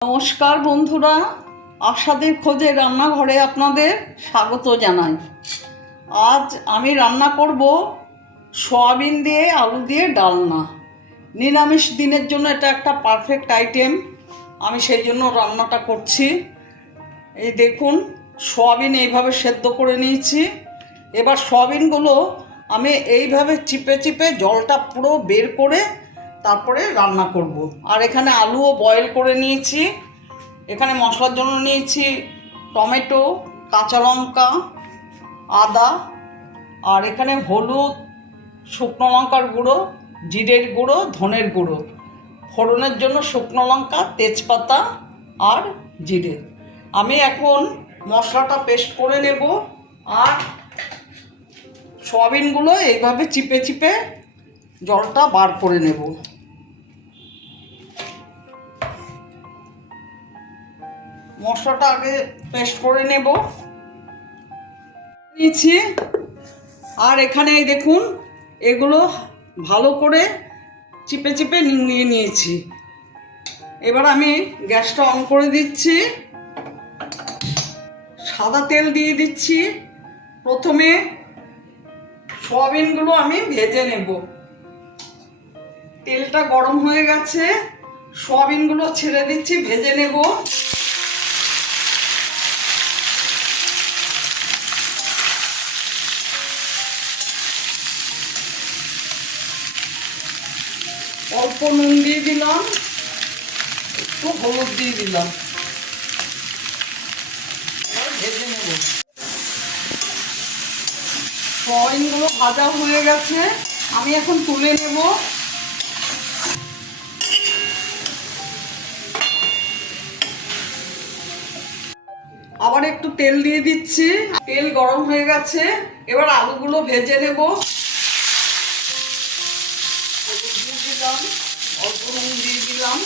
নমস্কার বন্ধুরা, আশাদের খোঁজে রান্নাঘরে আপনাদের স্বাগত জানাই। আজ আমি রান্না করব সয়াবিন দিয়ে আলু দিয়ে ডালনা। নিরামিষ দিনের জন্য এটা একটা পারফেক্ট আইটেম। আমি সেই জন্য রান্নাটা করছি। এই দেখুন, সয়াবিন এইভাবে সেদ্ধ করে নিয়েছি। এবার সয়াবিনগুলো আমি এইভাবে চিপে চিপে জলটা পুরো বের করে তারপরে রান্না করব। আর এখানে আলুও বয়েল করে নিয়েছি। এখানে মশলার জন্য নিয়েছি টমেটো, কাঁচা লঙ্কা, আদা, আর এখানে হলুদ, শুকনো লঙ্কার গুঁড়ো, জিরের গুঁড়ো, ধনের গুঁড়ো, ফোড়নের জন্য শুকনো লঙ্কা, তেজপাতা আর জিরে। আমি এখন মশলাটা পেস্ট করে নেব আর সয়াবিনগুলো এইভাবে চিপে চিপে জলটা বার করে নেব। মশলাটা আগে পেস্ট করে নেব নিয়েছি। আর এখানে দেখুন, এগুলো ভালো করে চিপে চিপে নিয়ে নিয়েছি। এবার আমি গ্যাসটা অন করে দিচ্ছি। সাদা তেল দিয়ে দিচ্ছি। প্রথমে সয়াবিনগুলো আমি ভেজে নেব। তেলটা গরম হয়ে গেছে, সয়াবিনগুলো ছেড়ে দিচ্ছি, ভেজে নেব। অল্প নুন দিয়ে দিলাম, একটু হলুদ দিয়ে দিলাম, ভেজে নেব। সয়াবিনগুলো ভাজা হয়ে গেছে, আমি এখন তুলে নেব। আবার একটু তেল দিয়ে দিচ্ছি। তেল গরম হয়ে গেছে, এবার আলুগুলো ভেজে নেব। দিলাম, অল্প নুন দিয়ে দিলাম।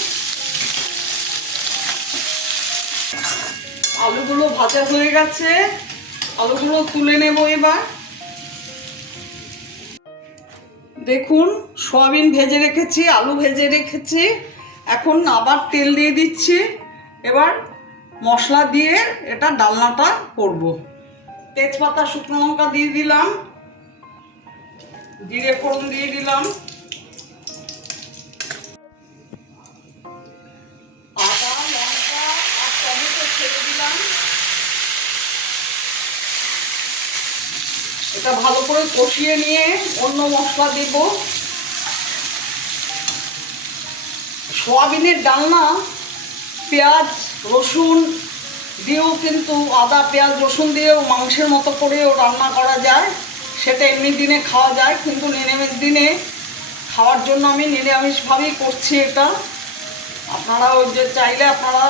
আলুগুলো ভাজা হয়ে গেছে, আলুগুলো তুলে নেব। এবার দেখুন, সয়াবিন ভেজে রেখেছি, আলু ভেজে রেখেছি। এখন আবার তেল দিয়ে দিচ্ছি। এবার মশলা দিয়ে এটা ডালনাটা করব। তেজপাতা, শুকনো লঙ্কা দিয়ে দিলাম, জিরে ফোড়ন দিয়ে দিলাম, আদা, লঙ্কা আর টমেটো ছেড়ে দিলাম। এটা ভালো করে কষিয়ে নিয়ে অন্য মশলা দেব। সয়াবিনের ডালনা পেঁয়াজ রসুন দিয়েও, কিন্তু আদা পেঁয়াজ রসুন দিয়েও মাংসের মতো করেও রান্না করা যায়। সেটা এমনি দিনে খাওয়া যায়, কিন্তু নিরামিষ দিনে খাওয়ার জন্য আমি নিরামিষভাবেই করছি এটা। আপনারা ওই যে চাইলে আপনারা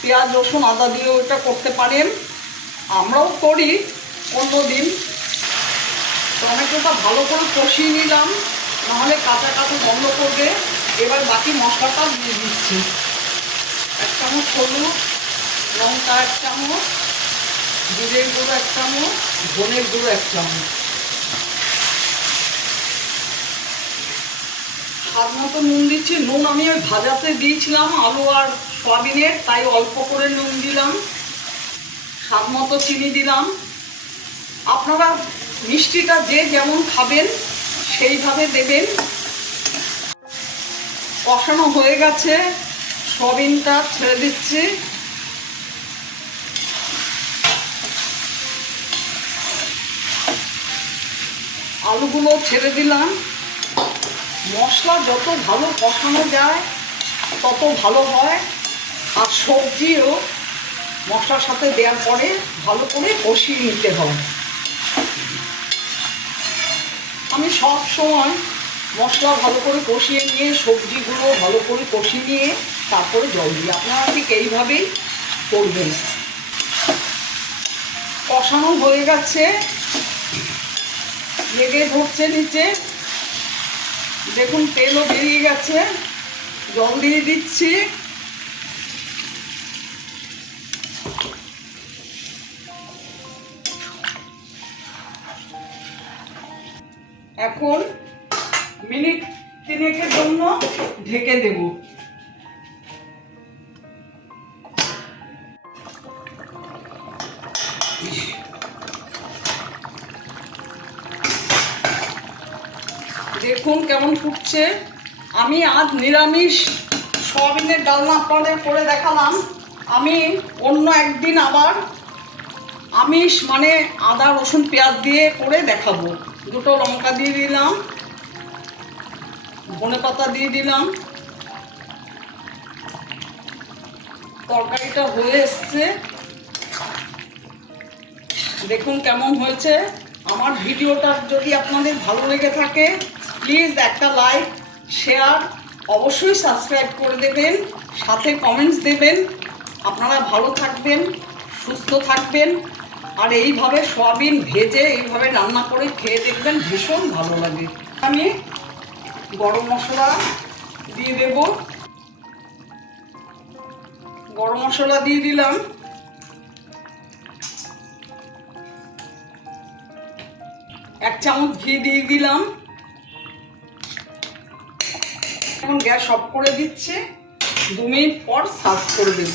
পেঁয়াজ রসুন আদা দিয়েও এটা করতে পারেন, আমরাও করি অন্য দিন। টমেটোটা ভালো করে কষিয়ে নিলাম, নাহলে কাঁচা কাঁচা গন্ধ করবে। এবার বাকি মশলাটা দিয়ে দিচ্ছি। 1 চামচ হলুদ, লঙ্কা 1 চামচ, জিরের গুঁড়ো 1 চামচ, ধনের গুঁড়ো 1 চামচ, স্বাদ মতো নুন দিচ্ছি। নুন আমি ওই ভাজাতে দিয়েছিলাম আলু আর সয়াবিনের, তাই অল্প করে নুন দিলাম। স্বাদ মতো চিনি দিলাম। আপনারা মিষ্টিটা যে যেমন খাবেন সেইভাবে দেবেন। কষানো হয়ে গেছে, সয়াবিনটা ছেড়ে দিচ্ছি। আলুগুলো ছেড়ে দিলাম। মশলা যত ভালো কষানো যায় তত ভালো হয়। আর সবজিও মশলার সাথে দেওয়ার পরে ভালো করে কষিয়ে নিতে হয়। আমি সব সময় মশলা ভালো করে কষিয়ে নিয়ে, সবজিগুলো ভালো করে কষিয়ে নিয়ে তারপরে জল দিই। আপনারা ঠিক এইভাবেই করবেন। কষানো হয়ে গেছে, লেগে ধরছে নিচে। দেখুন, তেলও বেরিয়ে গেছে। জল দিয়ে দিচ্ছি। এখন মিনিট 3 জন্য ঢেকে দেব। দেখুন কেমন ফুটছে। আমি আজ নিরামিষ সয়াবিনের ডালনা আপনাদের করে দেখালাম। আমি অন্য একদিন আবার আমিষ মানে আদা রসুন পেঁয়াজ দিয়ে করে দেখাবো। দুটো লঙ্কা দিয়ে দিলাম, ধনেপাতা দিয়ে দিলাম। তরকারিটা হয়ে এসছে, দেখুন কেমন হয়েছে। আমার ভিডিওটা যদি আপনাদের ভালো লেগে থাকে প্লিজ একটা লাইক, শেয়ার, অবশ্যই সাবস্ক্রাইব করে দেবেন, সাথে কমেন্টস দেবেন। আপনারা ভালো থাকবেন, সুস্থ থাকবেন, আর এইভাবে সয়াবিন ভেজে এইভাবে রান্না করে খেয়ে দেখবেন, ভীষণ ভালো লাগে। আমি গরম মশলা দিয়ে দেব, গরম মশলা দিয়ে দিলাম, এক চামচ ঘি দিয়ে দিলাম। এখন গ্যাস অফ করে দিচ্ছি, 2 মিনিট পর সার্ভ করে দেব।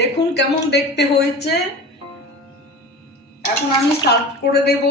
দেখুন কেমন দেখতে হয়েছে। এখন আমি সার্ভ করে দেব।